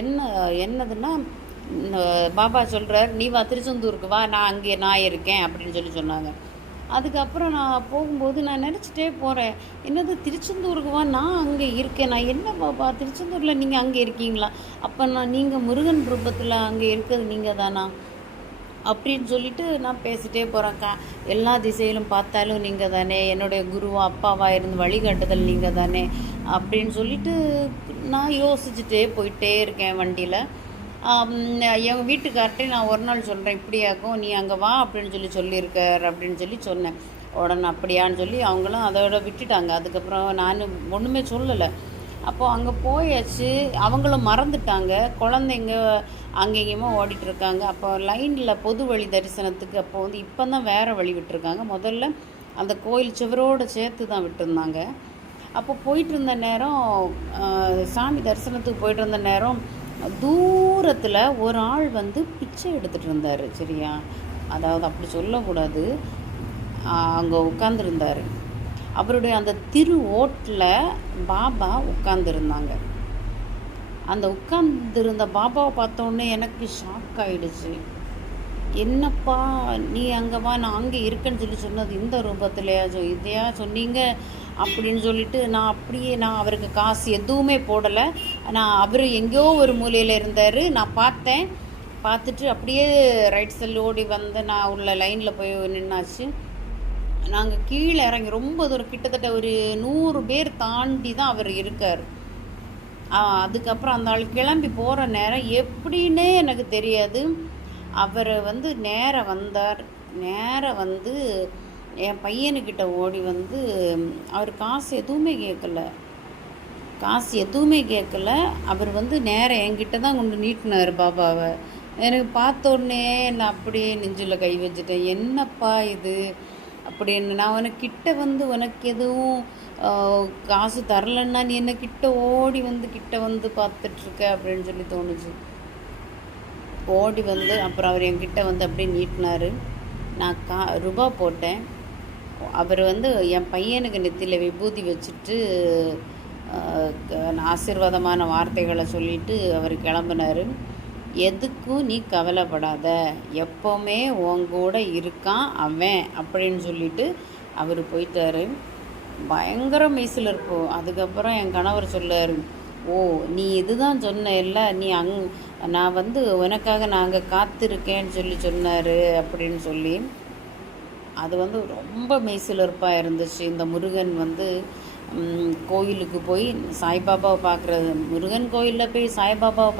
என்ன என்னதுன்னா பாபா சொல்கிறார், நீ வா திருச்செந்தூருக்கு வா, நான் இருக்கேன் அப்படின்னு சொன்னாங்க. அதுக்கப்புறம் நான் போகும்போது நான் நினச்சிட்டே போகிறேன், என்னது திருச்செந்தூருக்கு வா, நான் அங்கே இருக்கேன். நான் என்ன பாப்பா திருச்செந்தூரில் நீங்கள் அங்கே இருக்கீங்களா? அப்போ நீங்கள் முருகன் ரூபத்தில் அங்கே இருக்கிறது நீங்கள் தானா அப்படின்னு சொல்லிட்டு நான் பேசிகிட்டே போகிறேன். எல்லா திசையிலும் பார்த்தாலும் நீங்கள் தானே, என்னுடைய குருவா அப்பாவாக இருந்து வழிகாட்டுதல் நீங்கள் தானே அப்படின்னு சொல்லிட்டு நான் யோசிச்சுட்டே போயிட்டே இருக்கேன் வண்டியில். எங்கள் வீட்டுக்கார்ட்டே நான் ஒரு நாள் சொல்கிறேன், இப்படியாக்கும் நீ அங்கே வா அப்படின்னு சொல்லியிருக்கார் அப்படின்னு சொன்னேன். உடனே அப்படியான்னு சொல்லி அவங்களும் அதோட விட்டுட்டாங்க. அதுக்கப்புறம் நான் ஒன்றுமே சொல்லலை. அப்போது அங்கே போயாச்சு, அவங்களும் மறந்துட்டாங்க. குழந்தைங்க அங்கேயுமா ஓடிட்டுருக்காங்க. அப்போ லைனில் பொது வழி தரிசனத்துக்கு அப்போ வந்து இப்போ தான் வேறு வழி விட்டுருக்காங்க. முதல்ல அந்த கோயில் சுவரோடு சேர்த்து தான் விட்டுருந்தாங்க. அப்போ போயிட்டு இருந்த நேரம், சாமி தரிசனத்துக்கு போயிட்டு இருந்த நேரம், தூரத்தில் ஒரு ஆள் வந்து பிச்சை எடுத்துகிட்டு இருந்தார். சரியா, அதாவது அப்படி சொல்லக்கூடாது, அங்கே உட்காந்துருந்தார். அவருடைய அந்த திரு ஓட்டில் பாபா உட்காந்துருந்தாங்க. அந்த உட்காந்துருந்த பாபாவை பார்த்தோன்னே எனக்கு ஷாக் ஆகிடுச்சு. என்னப்பா நீ அங்கே வா, நான் அங்கே இருக்கேன்னு சொன்னது இந்த ரூபத்திலையா இதையா சொன்னீங்க அப்படின்னு சொல்லிட்டு நான் அவருக்கு காசு எதுவுமே போடலை. அவர் எங்கேயோ ஒரு மூலையில் இருந்தார். நான் பார்த்துட்டு அப்படியே ரைட் சைடில் ஓடி வந்து நான் உள்ள லைனில் போய் நின்னாச்சு. நாங்கள் கீழே இறங்கி ரொம்ப தூரம், கிட்டத்தட்ட ஒரு 100 பேர் தாண்டி தான் அவர் இருக்கார். அதுக்கப்புறம் அந்த ஆள் கிளம்பி போகிற நேரம் எப்படின்னே எனக்கு தெரியாது. அவர் வந்து நேராக வந்தார். நேராக வந்து என் பையனுக்கிட்ட ஓடி வந்து, அவர் காசு எதுவுமே கேட்கல. அவர் வந்து நேராக என்கிட்ட தான் கொண்டு நீட்டினார் பாபாவை. எனக்கு பார்த்த உடனே நான் அப்படியே நெஞ்சில் கை வச்சுட்டேன். என்னப்பா இது அப்படின்னு. நான் உனக்கிட்ட வந்து உனக்கு எதுவும் காசு தரலன்னா நீ என்ன கிட்ட வந்து பார்த்துட்ருக்க அப்படின்னு சொல்லி தோணுச்சு. ஓடி வந்து அப்புறம் அவர் என்கிட்ட வந்து அப்படியே நீட்டினார். நான் ரூபா போட்டேன். அவர் வந்து என் பையனுக்கு நெத்தியில் விபூதி வச்சுட்டு ஆசீர்வாதமான வார்த்தைகளை சொல்லிவிட்டு அவர் கிளம்புனார். எதுக்கும் நீ கவலைப்படாத, எப்போவுமே உங்கூட இருக்கான் அவன் அப்படின்னு சொல்லிட்டு அவர் போயிட்டார். பயங்கர மெய்சில் இருப்போம். அதுக்கப்புறம் என் கணவர் சொல்லார், ஓ நீ இதுதான் சொன்ன இல்லை, நீ நான் வந்து உனக்காக நாங்கள் காத்திருக்கேன்னு சொன்னார் அப்படின்னு சொல்லி. அது வந்து ரொம்ப மெய்சிலிருப்பாக இருந்துச்சு. இந்த முருகன் வந்து கோயிலுக்கு போய் சாய்பாபாவை பார்க்குறது, முருகன் கோயிலில் போய் சாய்பாபாவை